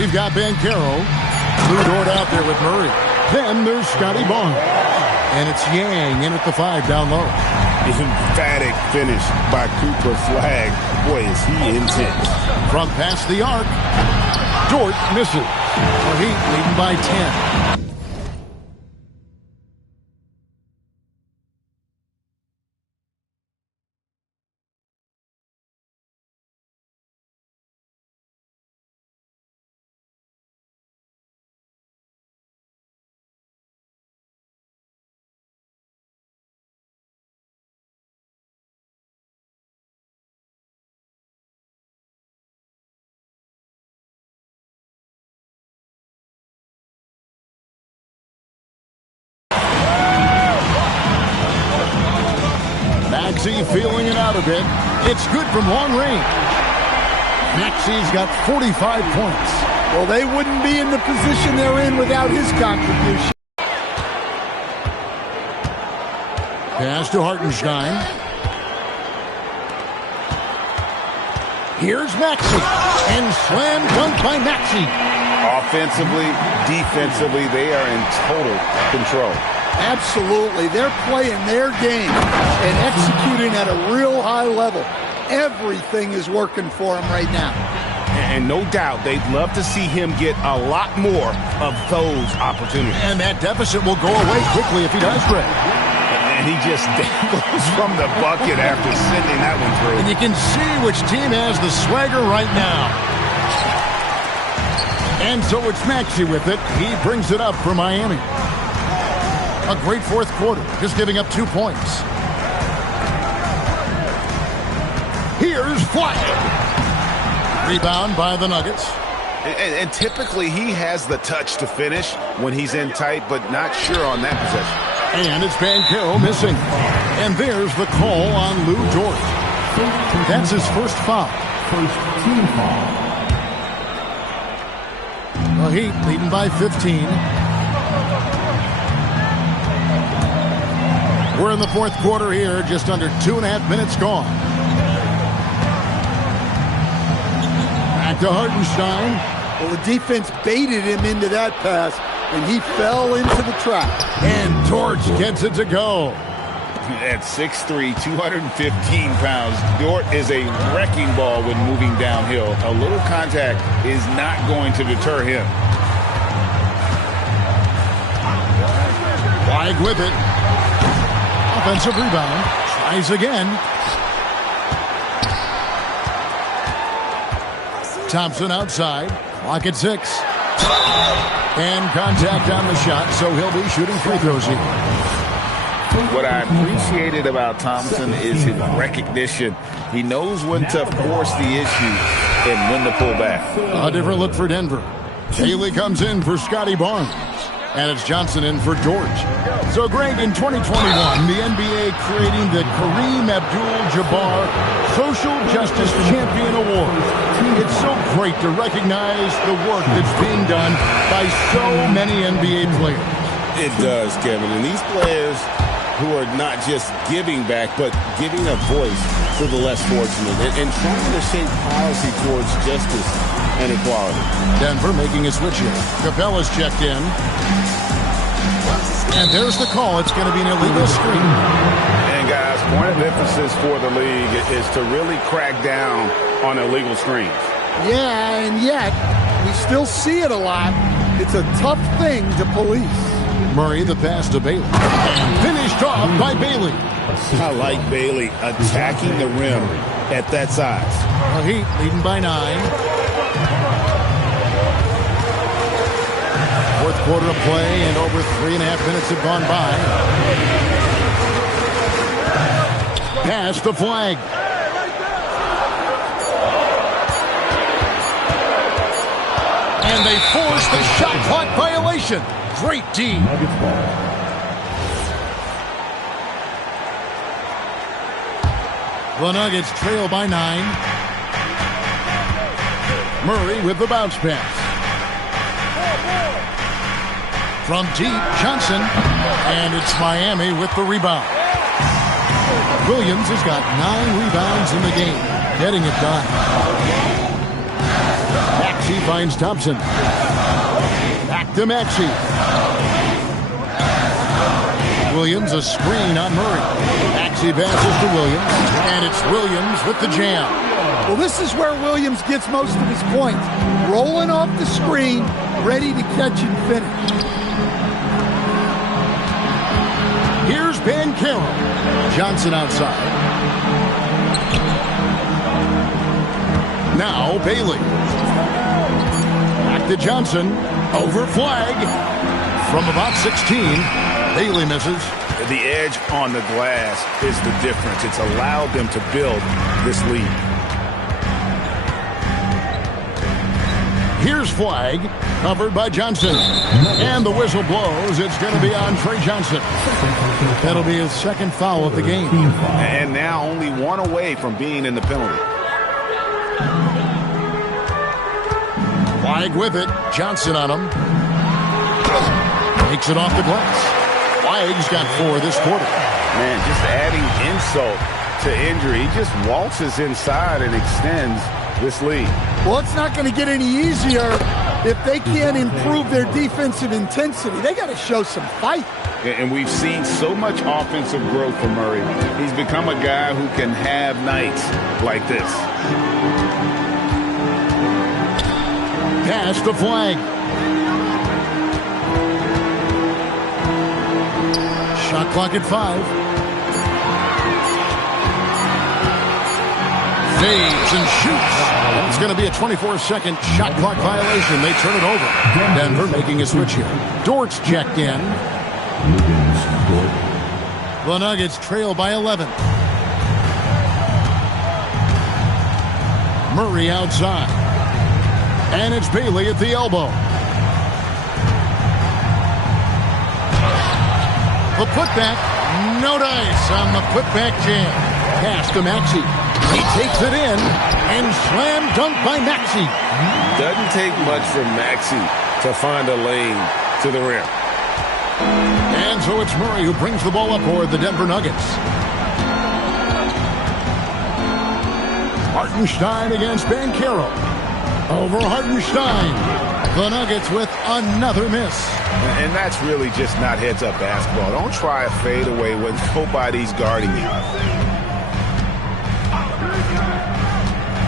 we've got Banchero. Lou Dort out there with Murray. Then there's Scotty Barnes. And it's Yang in at the 5 down low. Emphatic finish by Cooper Flag. Boy, is he intense. From past the arc, Dort misses. The Heat leading by 10. Maxey feeling it out a bit. It's good from long range. Maxey's got 45 points. Well, they wouldn't be in the position they're in without his contribution. Pass to Hartenstein. Here's Maxey. And slam dunk by Maxey. Offensively, defensively, they are in total control. Absolutely. They're playing their game and executing at a real high level. Everything is working for them right now. And no doubt they'd love to see him get a lot more of those opportunities. And that deficit will go away quickly if he does, Greg. And he just dangles from the bucket after sending that one through. And you can see which team has the swagger right now. And so it's Maxey with it. He brings it up for Miami. A great fourth quarter, just giving up 2 points. Here's Flag. Rebound by the Nuggets. And typically he has the touch to finish when he's in tight, but not sure on that possession. And it's Banchero missing. And there's the call on Lou Dort. That's his first foul. First team foul. The Heat leading by 15. We're in the fourth quarter here, just under 2.5 minutes gone. Back to Hartenstein. Well, the defense baited him into that pass, and he fell into the trap. And Torch gets it to go. At 6'3", 215 pounds, Dort is a wrecking ball when moving downhill. A little contact is not going to deter him. Flag with it. Offensive rebound. Tries again. Thompson outside. Clock at 6. And contact on the shot, so he'll be shooting free throws here. What I appreciated about Thompson is his recognition. He knows when to force the issue and when to pull back. A different look for Denver. Bailey comes in for Scotty Barnes. And it's Johnson in for George. So, Greg, in 2021, the NBA creating the Kareem Abdul-Jabbar Social Justice Champion Award. It's so great to recognize the work that's being done by so many NBA players. It does, Kevin. And these players who are not just giving back, but giving a voice to the less fortunate and trying to shape policy towards justice and equality. Denver making a switch here. Capella's checked in. And there's the call. It's going to be an illegal screen. And, guys, point of emphasis for the league is to really crack down on illegal screens. Yeah, and yet we still see it a lot. It's a tough thing to police. Murray, the pass to Bailey. And finished off by Bailey. I like Bailey attacking the rim at that size. The Heat leading by 9. Fourth quarter of play, and over 3.5 minutes have gone by. Pass the Flag. And they force the shot clock violation. Great D. The Nuggets trail by 9. Murray with the bounce pass. From deep, Johnson, and it's Miami with the rebound. Williams has got 9 rebounds in the game, getting it done. Maxey finds Thompson. Back to Maxey. Williams, a screen on Murray. Maxey passes to Williams, and it's Williams with the jam. Well, this is where Williams gets most of his points. Rolling off the screen, ready to catch and finish. Here's Banchero. Johnson outside. Now Bailey. Back to Johnson. Over flag. From about 16. Bailey misses. The edge on the glass is the difference. It's allowed them to build this lead. Here's flag, covered by Johnson. And the whistle blows. It's going to be on Trey Johnson. That'll be his second foul of the game. And now only one away from being in the penalty. Flag with it. Johnson on him. Takes it off the glass. Flag's got 4 this quarter. Man, just adding insult to injury. He just waltzes inside and extends this lead. Well, it's not going to get any easier if they can't improve their defensive intensity. They got to show some fight. And we've seen so much offensive growth from Murray. He's become a guy who can have nights like this. Pass the flag. Shot clock at 5. Fades and shoots. It's going to be a 24-second shot clock violation. They turn it over. Denver making a switch here. Dort's checked in. The Nuggets trail by 11. Murray outside. And it's Bailey at the elbow. The putback, no dice on the putback jam. Pass to Maxey. He takes it in, and slam dunk by Maxey. Doesn't take much for Maxey to find a lane to the rim. And so it's Murray who brings the ball up for the Denver Nuggets. Hartenstein against Banchero. Over Hartenstein. The Nuggets with another miss. And that's really just not heads-up basketball. Don't try a fadeaway when nobody's guarding you.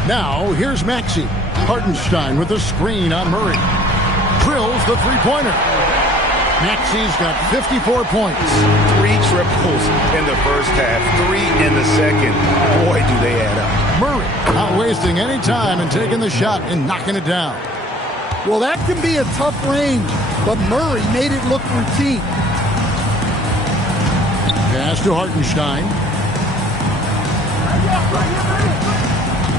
Now, here's Maxey. Hartenstein with a screen on Murray. Drills the three-pointer. Maxey's got 54 points. 3 triples in the first half, 3 in the second. Boy, do they add up. Murray not wasting any time and taking the shot and knocking it down. Well, that can be a tough range, but Murray made it look routine. Pass to Hartenstein.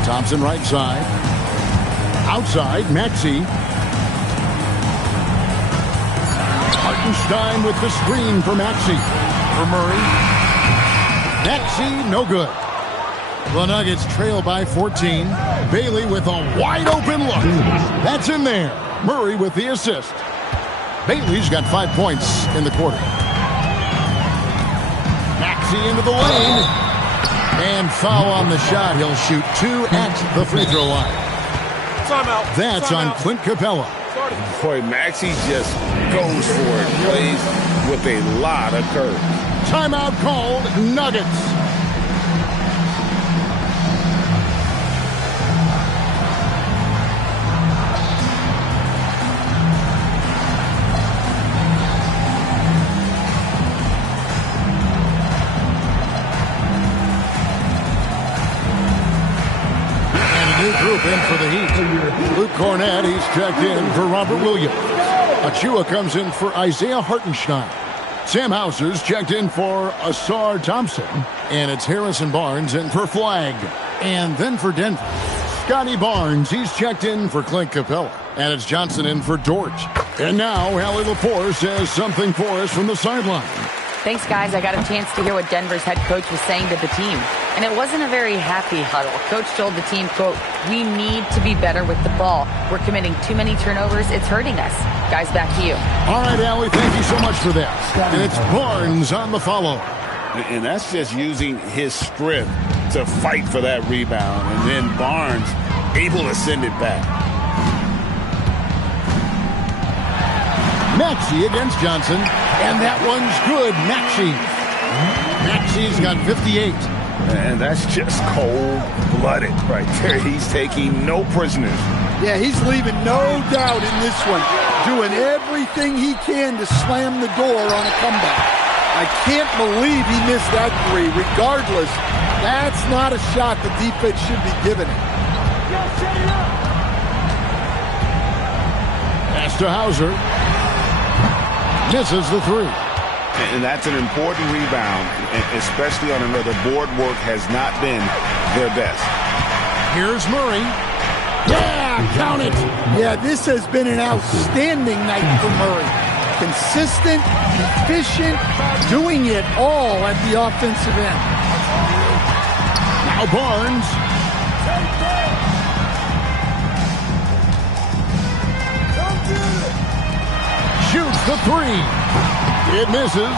Thompson right side. Outside, Maxey. Hartenstein with the screen for Maxey. For Murray. Maxey, no good. The Nuggets trail by 14. Bailey with a wide open look. That's in there. Murray with the assist. Bailey's got 5 points in the quarter. Maxey into the lane. And foul on the shot. He'll shoot 2 at the free throw line. Timeout. That's on Clint Capella. Boy, Maxey just goes for it. Plays with a lot of curve. Timeout called. Nuggets. Group in for the Heat. Luke Cornett, he's checked in for Robert Williams. Achua comes in for Isaiah Hartenstein. Sam Hauser's checked in for Asar Thompson. And it's Harrison Barnes in for Flag. And then for Denver, Scotty Barnes, he's checked in for Clint Capella. And it's Johnson in for Dort. And now Allie Lepore says something for us from the sideline. Thanks, guys. I got a chance to hear what Denver's head coach was saying to the team. And it wasn't a very happy huddle. Coach told the team, quote, "We need to be better with the ball. We're committing too many turnovers. It's hurting us." Guys, back to you. All right, Allie, thank you so much for that. And it's Barnes on the follow. And that's just using his strength to fight for that rebound. And then Barnes able to send it back. Maxey against Johnson. And that one's good. Maxey's got 58. And that's just cold-blooded right there. He's taking no prisoners. Yeah, he's leaving no doubt in this one. Doing everything he can to slam the door on a comeback. I can't believe he missed that three. Regardless, that's not a shot the defense should be giving him. Pass to Hauser. Misses the three. And that's an important rebound, especially on another board work has not been their best. Here's Murray. Yeah, count it. Yeah, this has been an outstanding night for Murray. Consistent, efficient, doing it all at the offensive end. Now Barnes. Shoots the three. It misses.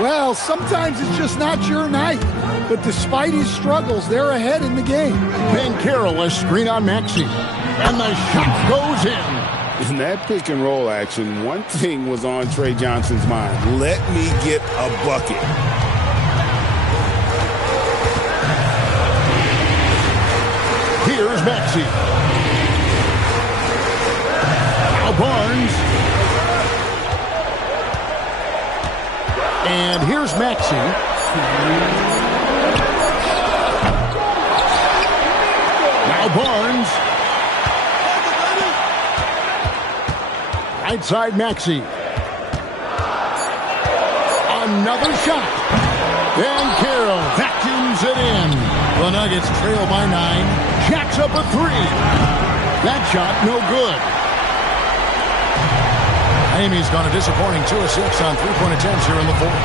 Well, sometimes it's just not your night. But despite his struggles, they're ahead in the game. Banchero, a screen on Maxey. And the shot goes in. In that pick and roll action, one thing was on Trey Johnson's mind. Let me get a bucket. Here's Maxey. Now Barnes. And here's Maxey. Now Barnes. Right side Maxey. Another shot. Banchero vacuums it in. The Nuggets trail by 9. Jacks up a three. That shot no good. Amy's gone a disappointing 2 of 6 on three-point attempts here in the fourth.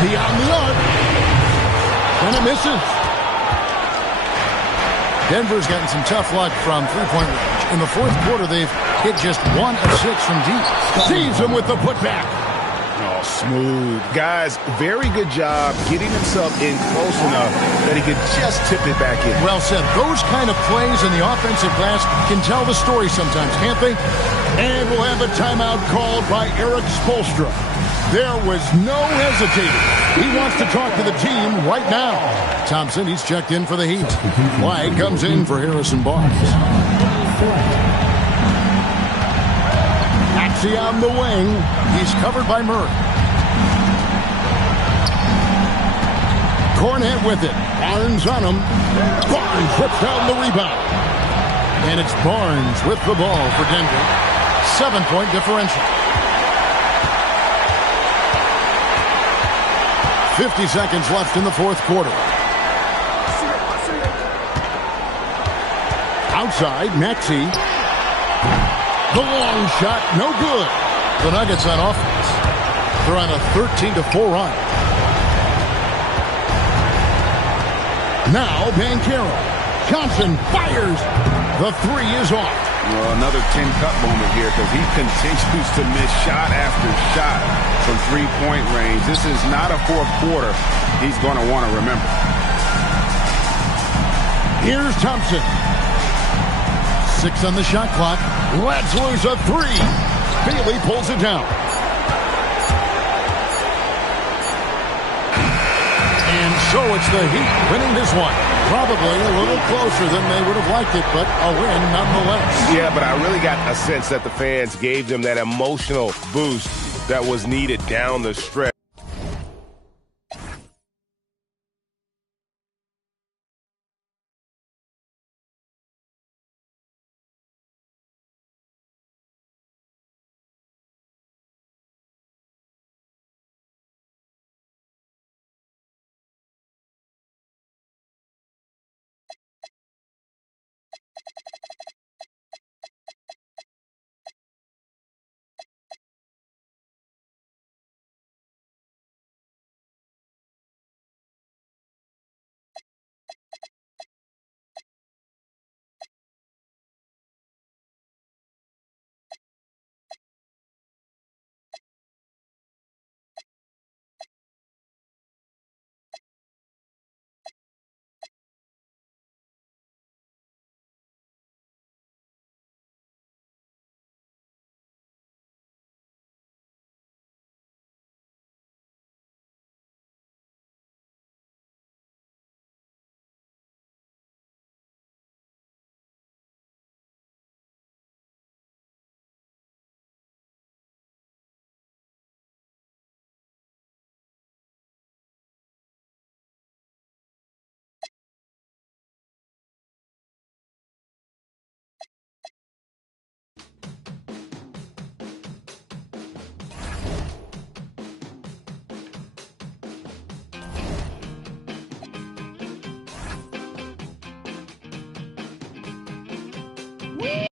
Beyond the arc. And it misses. Denver's gotten some tough luck from three-point range. In the fourth quarter, they've hit just 1 of 6 from deep. Sees him with the putback. Oh, smooth. Guys, very good job getting himself in close enough that he could just tip it back in. Well said. Those kind of plays in the offensive glass can tell the story sometimes, can't they? And we'll have a timeout called by Eric Spoelstra. There was no hesitating. He wants to talk to the team right now. Thompson, he's checked in for the Heat. White comes in for Harrison Barnes. Maxey on the wing. He's covered by Murray. Cornet with it. Barnes on him. Barnes puts down the rebound. And it's Barnes with the ball for Denver. 7-point differential. 50 seconds left in the fourth quarter. Outside, Maxey. The long shot, no good. The Nuggets on offense. They're on a 13-4 run. Now Banchero. Johnson fires. The three is off. Well, another 10-cut moment here because he continues to miss shot after shot from three-point range. This is not a fourth quarter he's going to want to remember. Here's Thompson. 6 on the shot clock. Let's lose a three. Bailey pulls it down. And so it's the Heat winning this one. Probably a little closer than they would have liked it, but a win nonetheless. Yeah, but I really got a sense that the fans gave them that emotional boost that was needed down the stretch. Woo!